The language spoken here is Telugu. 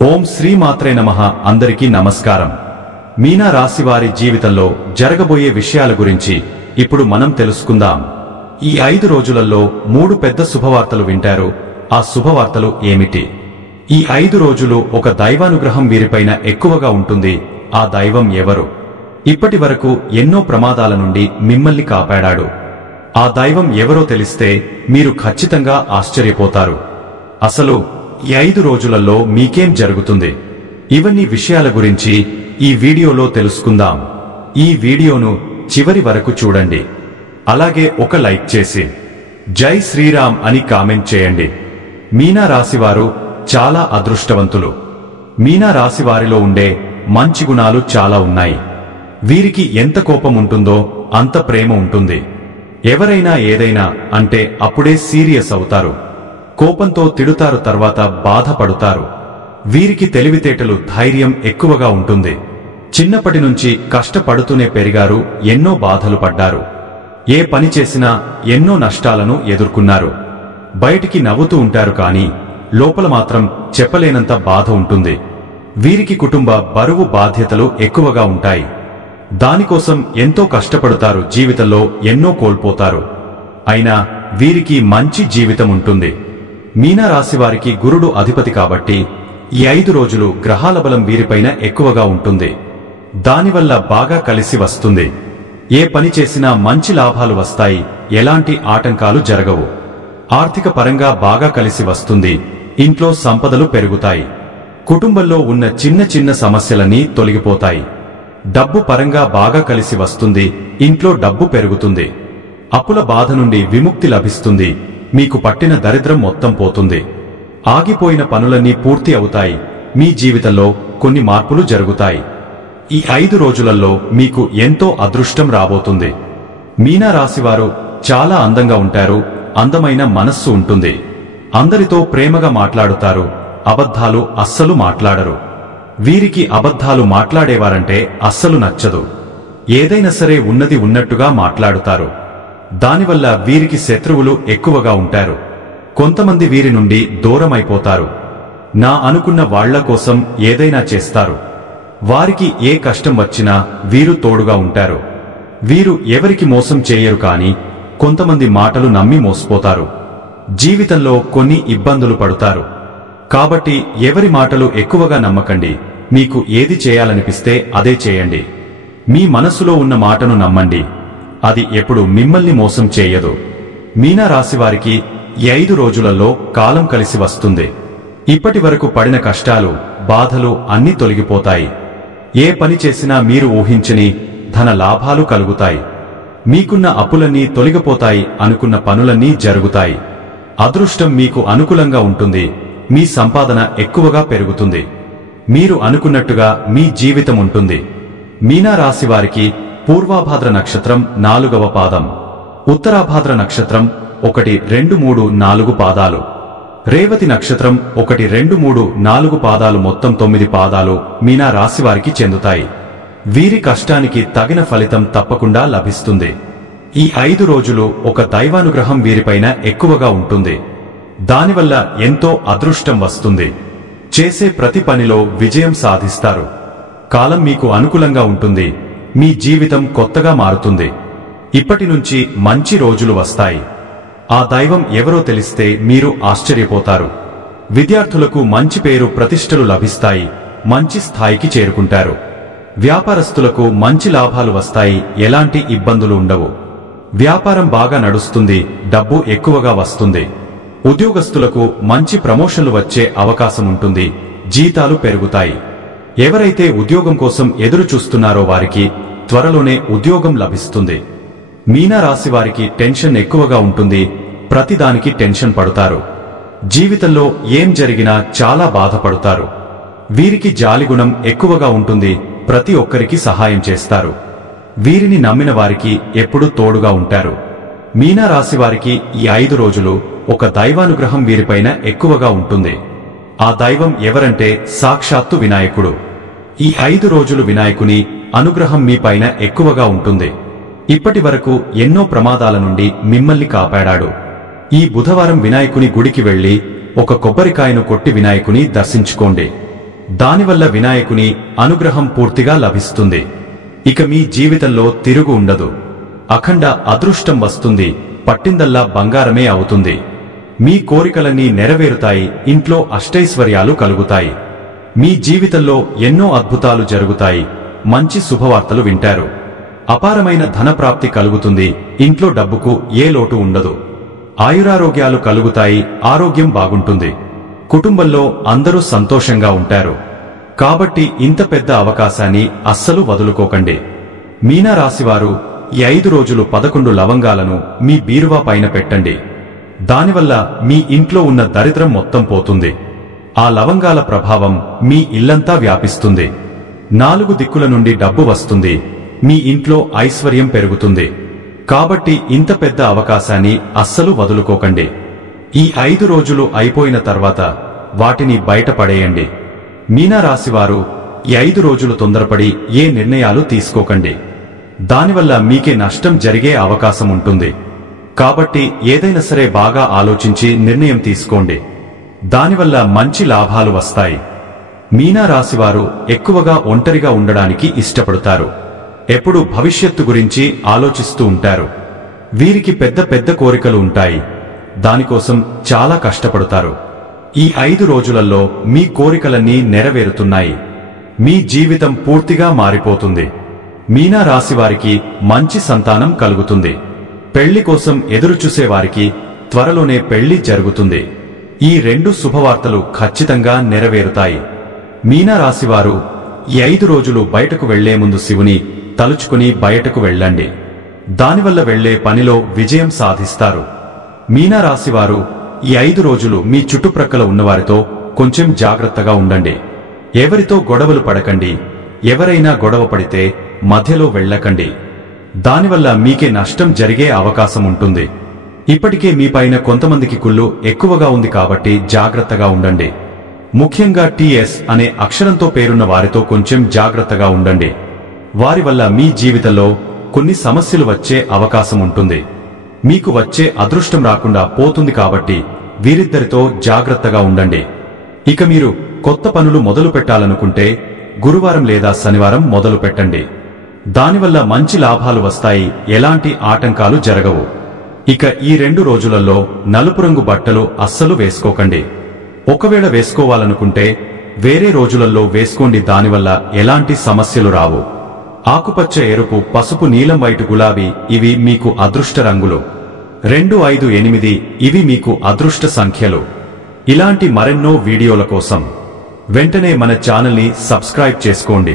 ఓం శ్రీ మాత్రే నమః. అందరికీ నమస్కారం. మీనా రాశివారి జీవితంలో జరగబోయే విషయాల గురించి ఇప్పుడు మనం తెలుసుకుందాం. ఈ 5 రోజులలో 3 పెద్ద శుభవార్తలు వింటారు. ఆ శుభవార్తలు ఏమిటి? ఈ 5 రోజులు ఒక దైవానుగ్రహం వీరిపైన ఎక్కువగా ఉంటుంది. ఆ దైవం ఎవరు? ఇప్పటి వరకు ఎన్నో ప్రమాదాల నుండి మిమ్మల్ని కాపాడాడు. ఆ దైవం ఎవరో తెలిస్తే మీరు ఖచ్చితంగా ఆశ్చర్యపోతారు. అసలు ఈ 5 రోజులలో మీకేం జరుగుతుంది? ఇవన్నీ విషయాల గురించి ఈ వీడియోలో తెలుసుకుందాం. ఈ వీడియోను చివరి వరకు చూడండి. అలాగే ఒక లైక్ చేసి జై శ్రీరామ్ అని కామెంట్ చేయండి. మీనా రాశివారు చాలా అదృష్టవంతులు. మీనా రాశివారిలో ఉండే మంచి గుణాలు చాలా ఉన్నాయి. వీరికి ఎంత కోపం ఉంటుందో అంత ప్రేమ ఉంటుంది. ఎవరైనా ఏదైనా అంటే అప్పుడే సీరియస్ అవుతారు. కోపంతో తిడుతారు, తర్వాత బాధపడుతారు. వీరికి తెలివితేటలు, ధైర్యం ఎక్కువగా ఉంటుంది. చిన్నప్పటి నుంచి కష్టపడుతూనే పెరిగారు. ఎన్నో బాధలు పడ్డారు. ఏ పని చేసినా ఎన్నో నష్టాలను ఎదుర్కొన్నారు. బయటికి నవ్వుతూ ఉంటారు, కానీ లోపల మాత్రం చెప్పలేనంత బాధ ఉంటుంది. వీరికి కుటుంబ బరువు, బాధ్యతలు ఎక్కువగా ఉంటాయి. దానికోసం ఎంతో కష్టపడతారు. జీవితంలో ఎన్నో కోల్పోతారు. అయినా వీరికి మంచి జీవితం ఉంటుంది. మీనా రాశివారికి గురుడు అధిపతి కాబట్టి ఈ 5 రోజులు గ్రహాల బలం వీరిపైన ఎక్కువగా ఉంటుంది. దానివల్ల బాగా కలిసి వస్తుంది. ఏ పని చేసినా మంచి లాభాలు వస్తాయి. ఎలాంటి ఆటంకాలు జరగవు. ఆర్థిక పరంగా బాగా కలిసి వస్తుంది. ఇంట్లో సంపదలు పెరుగుతాయి. కుటుంబంలో ఉన్న చిన్న చిన్న సమస్యలన్నీ తొలగిపోతాయి. డబ్బు పరంగా బాగా కలిసి వస్తుంది. ఇంట్లో డబ్బు పెరుగుతుంది. అప్పుల బాధ నుండి విముక్తి లభిస్తుంది. మీకు పట్టిన దరిద్రం మొత్తం పోతుంది. ఆగిపోయిన పనులన్నీ పూర్తి అవుతాయి. మీ జీవితంలో కొన్ని మార్పులు జరుగుతాయి. ఈ 5 రోజులలో మీకు ఎంతో అదృష్టం రాబోతుంది. మీనా రాశివారు చాలా అందంగా ఉంటారు. అందమైన మనస్సు ఉంటుంది. అందరితో ప్రేమగా మాట్లాడుతారు. అబద్ధాలు అస్సలు మాట్లాడరు. వీరికి అబద్ధాలు మాట్లాడేవారంటే అస్సలు నచ్చదు. ఏదైనా సరే ఉన్నది ఉన్నట్టుగా మాట్లాడుతారు. దానివల్ల వీరికి శత్రువులు ఎక్కువగా ఉంటారు. కొంతమంది వీరి నుండి దూరమైపోతారు. నా అనుకున్న వాళ్ల కోసం ఏదైనా చేస్తారు. వారికి ఏ కష్టం వచ్చినా వీరు తోడుగా ఉంటారు. వీరు ఎవరికి మోసం చేయరు, కానీ కొంతమంది మాటలు నమ్మి మోసపోతారు. జీవితంలో కొన్ని ఇబ్బందులు పడుతారు. కాబట్టి ఎవరి మాటలు ఎక్కువగా నమ్మకండి. మీకు ఏది చేయాలనిపిస్తే అదే చేయండి. మీ మనసులో ఉన్న మాటను నమ్మండి. అది ఎప్పుడు మిమ్మల్ని మోసం చేయదు. మీనా రాశివారికి ఈ 5 రోజులలో కాలం కలిసి వస్తుంది. ఇప్పటి వరకు పడిన కష్టాలు, బాధలు అన్నీ తొలగిపోతాయి. ఏ పని చేసినా మీరు ఊహించని ధన లాభాలు కలుగుతాయి. మీకున్న అప్పులన్నీ తొలగిపోతాయి. అనుకున్న పనులన్నీ జరుగుతాయి. అదృష్టం మీకు అనుకూలంగా ఉంటుంది. మీ సంపాదన ఎక్కువగా పెరుగుతుంది. మీరు అనుకున్నట్టుగా మీ జీవితం ఉంటుంది. మీనా రాశివారికి పూర్వాభాద్ర నక్షత్రం 4వ పాదం, ఉత్తరాభాద్ర నక్షత్రం 1, 2, 3, 4 పాదాలు, రేవతి నక్షత్రం 1, 2, 3, 4 పాదాలు, మొత్తం 9 పాదాలు మీనా రాశివారికి చెందుతాయి. వీరి కష్టానికి తగిన ఫలితం తప్పకుండా లభిస్తుంది. ఈ 5 రోజులు ఒక దైవానుగ్రహం వీరిపైన ఎక్కువగా ఉంటుంది. దానివల్ల ఎంతో అదృష్టం వస్తుంది. చేసే ప్రతి పనిలో విజయం సాధిస్తారు. కాలం మీకు అనుకూలంగా ఉంటుంది. మీ జీవితం కొత్తగా మారుతుంది. ఇప్పటి నుంచి మంచి రోజులు వస్తాయి. ఆ దైవం ఎవరో తెలిస్తే మీరు ఆశ్చర్యపోతారు. విద్యార్థులకు మంచి పేరు, ప్రతిష్టలు లభిస్తాయి. మంచి స్థాయికి చేరుకుంటారు. వ్యాపారస్తులకు మంచి లాభాలు వస్తాయి. ఎలాంటి ఇబ్బందులు ఉండవు. వ్యాపారం బాగా నడుస్తుంది. డబ్బు ఎక్కువగా వస్తుంది. ఉద్యోగస్తులకు మంచి ప్రమోషన్లు వచ్చే అవకాశం ఉంటుంది. జీతాలు పెరుగుతాయి. ఎవరైతే ఉద్యోగం కోసం ఎదురు చూస్తున్నారో వారికి త్వరలోనే ఉద్యోగం లభిస్తుంది. మీనా రాశి వారికి టెన్షన్ ఎక్కువగా ఉంటుంది. ప్రతిదానికి టెన్షన్ పడుతారు. జీవితంలో ఏం జరిగినా చాలా బాధపడతారు. వీరికి జాలిగుణం ఎక్కువగా ఉంటుంది. ప్రతి ఒక్కరికి సహాయం చేస్తారు. వీరిని నమ్మిన వారికి ఎప్పుడూ తోడుగా ఉంటారు. మీనా రాశి వారికి ఈ 5 రోజులు ఒక దైవానుగ్రహం వీరిపైన ఎక్కువగా ఉంటుంది. ఆ దైవం ఎవరంటే సాక్షాత్తు వినాయకుడు. ఈ 5 రోజులు వినాయకుని అనుగ్రహం మీ పైన ఎక్కువగా ఉంటుంది. ఇప్పటి వరకు ఎన్నో ప్రమాదాల నుండి మిమ్మల్ని కాపాడాడు. ఈ బుధవారం వినాయకుని గుడికి వెళ్లి ఒక కొబ్బరికాయను కొట్టి వినాయకుని దర్శించుకోండి. దానివల్ల వినాయకుని అనుగ్రహం పూర్తిగా లభిస్తుంది. ఇక మీ జీవితంలో తిరుగు ఉండదు. అఖండ అదృష్టం వస్తుంది. పట్టిందల్లా బంగారమే అవుతుంది. మీ కోరికలన్నీ నెరవేరుతాయి. ఇంట్లో అష్టైశ్వర్యాలు కలుగుతాయి. మీ జీవితంలో ఎన్నో అద్భుతాలు జరుగుతాయి. మంచి శుభవార్తలు వింటారు. అపారమైన ధనప్రాప్తి కలుగుతుంది. ఇంట్లో డబ్బుకు ఏ లోటు ఉండదు. ఆయురారోగ్యాలు కలుగుతాయి. ఆరోగ్యం బాగుంటుంది. కుటుంబంలో అందరూ సంతోషంగా ఉంటారు. కాబట్టి ఇంత పెద్ద అవకాశాన్ని అస్సలు వదులుకోకండి. మీనా రాశివారు ఈ 5 రోజులు 11 లవంగాలను మీ బీరువా పైన పెట్టండి. దానివల్ల మీ ఇంట్లో ఉన్న దరిద్రం మొత్తం పోతుంది. ఆ లవంగాల ప్రభావం మీ ఇల్లంతా వ్యాపిస్తుంది. 4 దిక్కుల నుండి డబ్బు వస్తుంది. మీ ఇంట్లో ఐశ్వర్యం పెరుగుతుంది. కాబట్టి ఇంత పెద్ద అవకాశాన్ని అస్సలు వదులుకోకండి. ఈ 5 రోజులు అయిపోయిన తర్వాత వాటిని బయటపడేయండి. మీనా రాశివారు ఈ 5 రోజులు తొందరపడి ఏ నిర్ణయాలు తీసుకోకండి. దానివల్ల మీకే నష్టం జరిగే అవకాశం ఉంటుంది. కాబట్టి ఏదైనా సరే బాగా ఆలోచించి నిర్ణయం తీసుకోండి. దానివల్ల మంచి లాభాలు వస్తాయి. మీనా రాశివారు ఎక్కువగా ఒంటరిగా ఉండడానికి ఇష్టపడతారు. ఎప్పుడూ భవిష్యత్తు గురించి ఆలోచిస్తూ ఉంటారు. వీరికి పెద్ద పెద్ద కోరికలు ఉంటాయి. దానికోసం చాలా కష్టపడతారు. ఈ 5 రోజులలో మీ కోరికలన్నీ నెరవేరుతున్నాయి. మీ జీవితం పూర్తిగా మారిపోతుంది. మీనా రాశివారికి మంచి సంతానం కలుగుతుంది. పెళ్లి కోసం ఎదురుచూసేవారికి త్వరలోనే పెళ్లి జరుగుతుంది. ఈ 2 శుభవార్తలు ఖచ్చితంగా నెరవేరుతాయి. మీనా రాశివారు ఈ 5 రోజులు బయటకు వెళ్లే ముందు శివుని తలుచుకుని బయటకు వెళ్ళండి. దానివల్ల వెళ్లే పనిలో విజయం సాధిస్తారు. మీనా రాశివారు ఈ 5 రోజులు మీ చుట్టుప్రక్కల ఉన్నవారితో కొంచెం జాగ్రత్తగా ఉండండి. ఎవరితో గొడవలు పడకండి. ఎవరైనా గొడవ పడితే మధ్యలో వెళ్ళకండి. దానివల్ల మీకే నష్టం జరిగే అవకాశం ఉంటుంది. ఇప్పటికే మీపైన కొంతమందికి కుళ్ళు ఎక్కువగా ఉంది కాబట్టి జాగ్రత్తగా ఉండండి. ముఖ్యంగా టీఎస్ అనే అక్షరంతో పేరున్న వారితో కొంచెం జాగ్రత్తగా ఉండండి. వారి వల్ల మీ జీవితంలో కొన్ని సమస్యలు వచ్చే అవకాశం ఉంటుంది. మీకు వచ్చే అదృష్టం రాకుండా పోతుంది. కాబట్టి వీరిద్దరితో జాగ్రత్తగా ఉండండి. ఇక మీరు కొత్త పనులు మొదలు పెట్టాలనుకుంటే గురువారం లేదా శనివారం మొదలు పెట్టండి. దానివల్ల మంచి లాభాలు వస్తాయి. ఎలాంటి ఆటంకాలు జరగవు. ఇక ఈ 2 రోజులలో నలుపు రంగు బట్టలు అస్సలు వేసుకోకండి. ఒకవేళ వేసుకోవాలనుకుంటే వేరే రోజులలో వేసుకోండి. దానివల్ల ఎలాంటి సమస్యలు రావు. ఆకుపచ్చ, ఎరుపు, పసుపు, నీలం, వైట్, గులాబీ ఇవి మీకు అదృష్ట రంగులు. 2, 5, 8 ఇవి మీకు అదృష్ట సంఖ్యలు. ఇలాంటి మరెన్నో వీడియోల కోసం వెంటనే మన ఛానల్ని సబ్స్క్రైబ్ చేసుకోండి.